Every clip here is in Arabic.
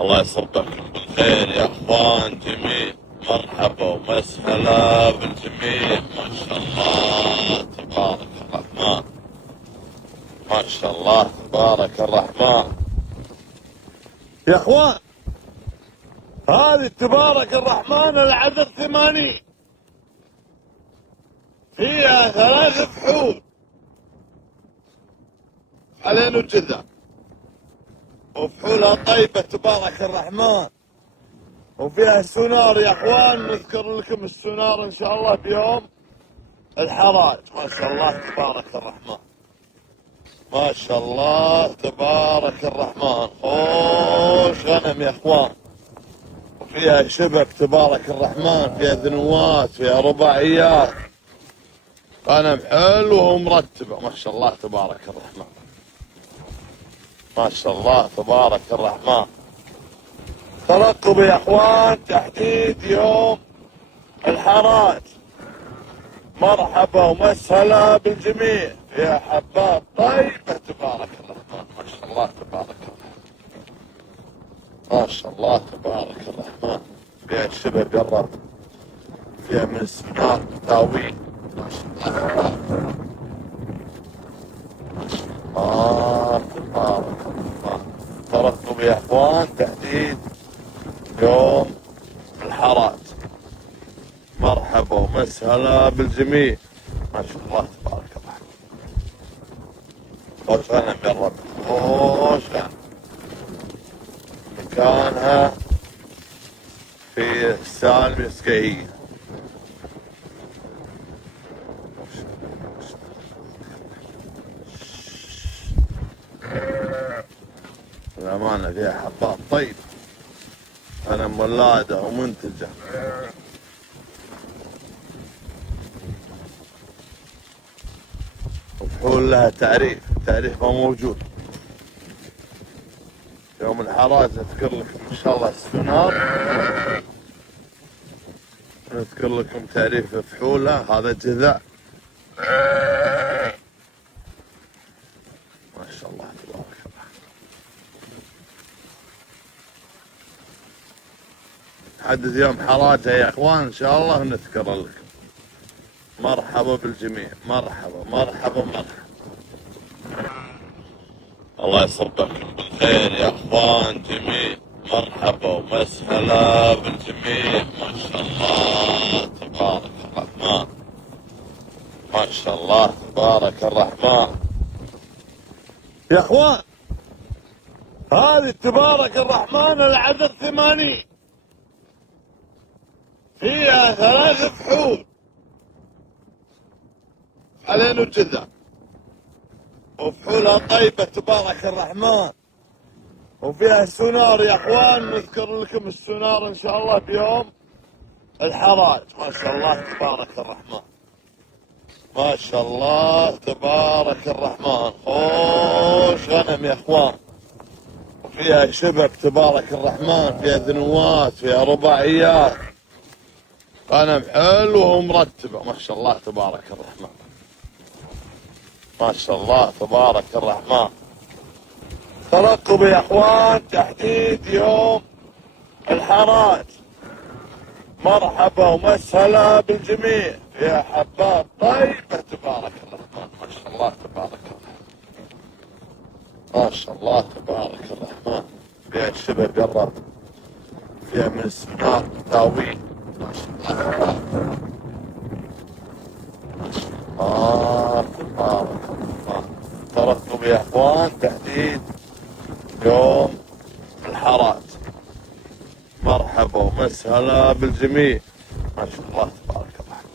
الله يصبحكم بالخير يا اخوان جميع. مرحبا ومسهلا بالجميع. ما شاء الله تبارك الرحمن، ما شاء الله تبارك الرحمن يا اخوان. هذه تبارك الرحمن العدد 80 فيها 3 فحول علينا وجذع، وفحولها طيبة تبارك الرحمن، وفيها سونار يا اخوان. نذكر لكم السونار ان شاء الله بيوم الحراج. ما شاء الله تبارك الرحمن، ما شاء الله تبارك الرحمن. خوش غنم يا اخوان، وفيها شبك تبارك الرحمن، فيها ذنوات، فيها رباعيات، غنم حلوة ومرتبة. ما شاء الله تبارك الرحمن، ما شاء الله تبارك الرحمن. ترقب يا اخوان تحديد يوم الحراج. مرحبا ومسهلا بالجميع. يا حباب طيبة تبارك الرحمن، ما شاء الله تبارك الرحمن، ما شاء الله تبارك الرحمن. فيها الشبه جرب، فيها من السمار تاويل. ما شاء الله تبارك الرحمن. ترقب يا اخوان تحديد يوم الحراج. مرحبا ومسهلا بالجميع. ما شاء الله تبارك الرحمن. خوش غنم يا رب، خوش غنم. مكانها في السالم السكية. الأمانة فيها حبات طيب، غنم ولادة ومنتجة. وفحول لها تعريف، تعريفها موجود. يوم الحراج نذكر لكم ان شاء الله السونار، نذكر لكم تعريف فحولها. هذا جذع، ما شاء الله تبارك الله. نحدد يوم حراجها يا اخوان ان شاء الله ونذكر لكم. مرحبا بالجميع، مرحبا مرحبا مرحبا. الله يصبحكم بالخير يا اخوان جميع. مرحبا ومسهلا بالجميع. ما شاء الله تبارك الرحمن، ما شاء الله تبارك الرحمن يا اخوان. هذه تبارك الرحمن العدد 80 فيها 3 فحول علينا وجذع، وفحولها طيبة تبارك الرحمن، وفيها سونار يا اخوان. نذكر لكم السونار ان شاء الله بيوم الحراج. ما شاء الله تبارك الرحمن، ما شاء الله تبارك الرحمن. خوش غنم يا اخوان، وفيها شبك تبارك الرحمن، فيها ذنوات، فيها رباعيات، غنم حلوة ومرتبة. ما شاء الله تبارك الرحمن، ما شاء الله تبارك الرحمن. ترقب يا اخوان تحديد يوم الحراج. مرحبا ومسهلا بالجميع. يا حباب طيبة تبارك الرحمن، ما شاء الله تبارك الرحمن، ما شاء الله تبارك الرحمن. فيها الشبه جرب، فيها من السمار تاويل. ما شاء الله تبارك الرحمن. ترقب يا اخوان تحديد يوم الحراج. مرحبا ومسهلا بالجميع. ما شاء الله تبارك الرحمن.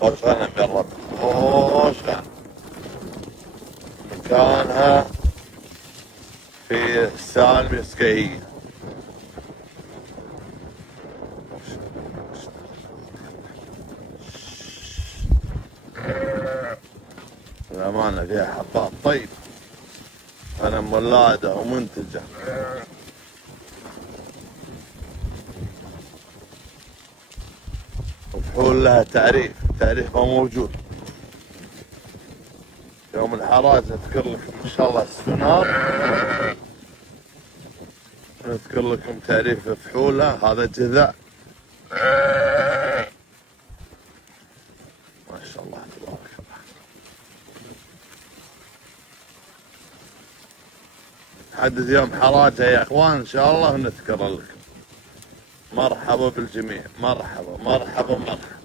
خوش غنم يا رب، خوش غنم. مكانها في السالم السكية. الأمانة فيها حبات طيب، غنم ولادة ومنتجة. وفحول لها تعريف، تعريفها موجود. يوم الحراج نذكر لكم ان شاء الله السونار، نذكر لكم تعريف فحولة. هذا جذع ما شاء الله تبارك الله. حدث يوم حراجة يا اخوان ان شاء الله ونذكر لكم. مرحبا بالجميع، مرحبا مرحبا مرحبا.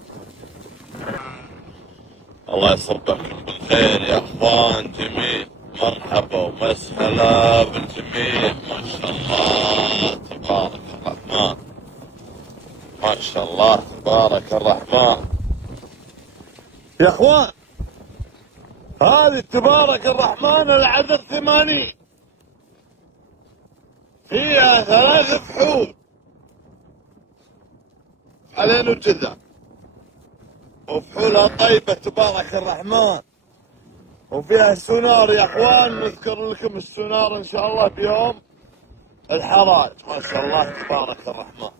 الله يصبكم بالخير يا اخوان جميع، مرحبا ومسهلا بالجميع. ما شاء الله تبارك الرحمن، ما شاء الله تبارك الرحمن يا اخوان. هذه تبارك الرحمن العدد 80، فيها 3 فحول علين وجذع، وفحولها طيبة تبارك الرحمن، وفيها سونار يا اخوان. نذكر لكم السونار ان شاء الله بيوم الحراج. ما شاء الله تبارك الرحمن،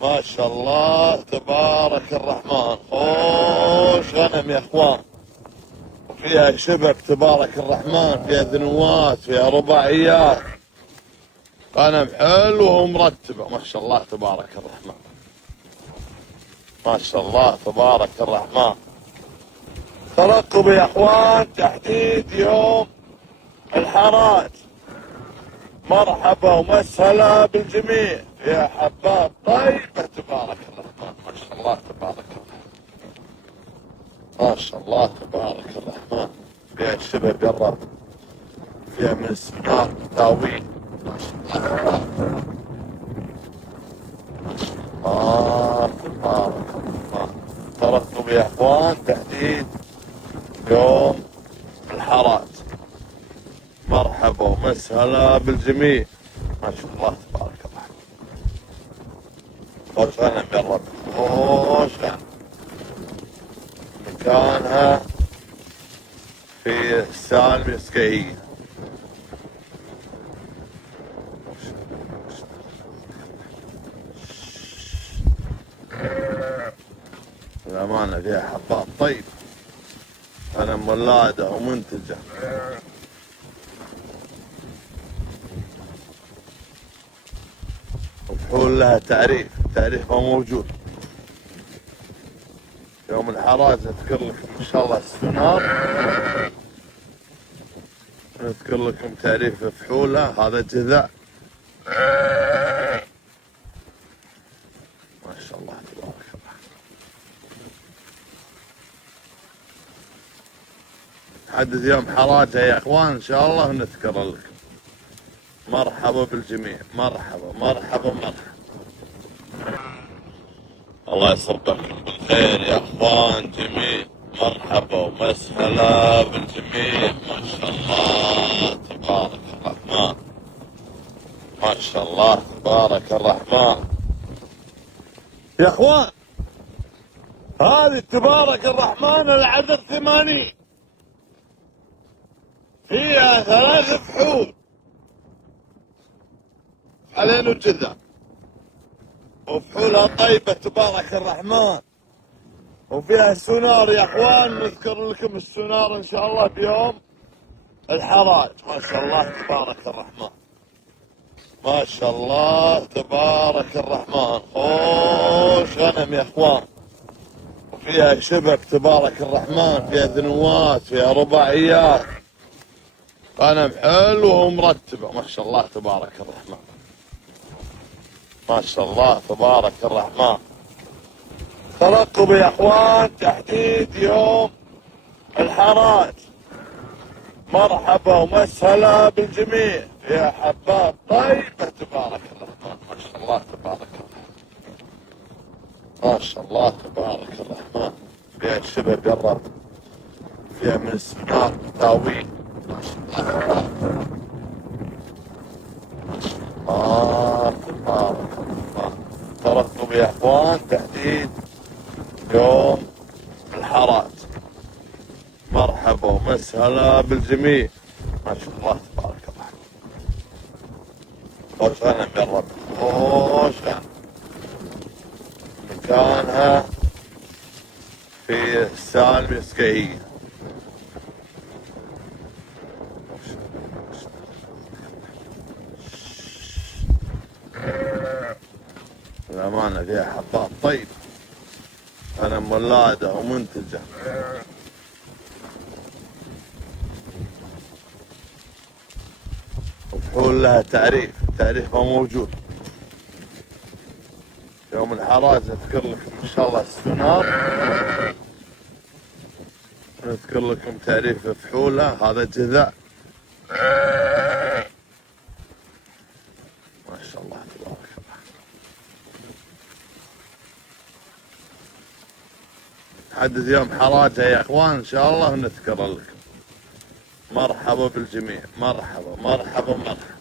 ما شاء الله تبارك الرحمن. خوش غنم يا اخوان، وفيها شبك تبارك الرحمن، فيها ذنوات، فيها رباعيات، غنم حلوة ومرتبة. ما شاء الله تبارك الرحمن، ما شاء الله تبارك الرحمن. ترقبوا يا اخوان تحديد يوم الحراج. مرحبا ومسهلا بالجميع، يا حباب طيبة تبارك الرحمن. ما شاء الله تبارك الرحمن، ما شاء الله تبارك الرحمن. فيها الشبك قرب، فيها من السماء تاويل. ما شاء الله تبارك الرحمن. ترقبوا يا اخوان تحديد يوم الحراج. مرحبا ومسهلا بالجميع، ما شاء الله تبارك الله. خوش غنم يا رب، خوش غنم. مكانها في السالم السكية. الأمانة فيها حبات طيب، غنم ولادة ومنتجة. وفحول لها تعريفها موجود. يوم الحراج نذكر لكم ان شاء الله السونار، نذكر لكم تعريف فحولها. هذا جذع ما شاء الله تبارك الله. حدث يوم حراجة يا اخوان ان شاء الله ونذكر لكم. مرحبا بالجميع، مرحبا مرحبا مرحبا. الله يصبكم بالخير يا اخوان جميع، مرحبا ومسهلا بالجميع. ما شاء الله تبارك الرحمن، ما شاء الله تبارك الرحمن يا اخوان. هذه تبارك الرحمن العدد 80، فيها 3 فحول علين وجذع، وفحولها طيبة تبارك الرحمن، وفيها سونار يا اخوان. نذكر لكم السونار ان شاء الله بيوم الحراج. ما شاء الله تبارك الرحمن، ما شاء الله تبارك الرحمن. خوش غنم يا اخوان، وفيها شبك تبارك الرحمن، فيها ذنوات، فيها رباعيات، غنم حلوة ومرتبة. ما شاء الله تبارك الرحمن، ما شاء الله تبارك الرحمن. ترقبوا يا اخوان تحديد يوم الحراج. مرحبا ومسهلا بالجميع، يا حباب طيبة تبارك الرحمن. ما شاء الله تبارك الرحمن، ما شاء الله تبارك الرحمن. فيها الشبك قرب، فيها من السماء تاويل. ما شاء الله تبارك الرحمن. ترقبوا يا اخوان تحديد يوم الحراج. مرحبا ومسهلا بالجميع، ما شاء الله تبارك الله. خوش غنم يا رب، خوش غنم. مكانها في السالم السكية. الأمانة فيها حبات طيب، أنا مولادة ومنتجة. وفحول لها تعريف، تعريفها موجود. يوم الحراج نذكر لكم إن شاء الله السونار، نذكر لكم تعريف فحولها. هذا جذاء ما شاء الله تبارك الله. حدث يوم حراجة يا اخوان ان شاء الله نذكر لكم. مرحبا بالجميع، مرحبا مرحبا مرحبا.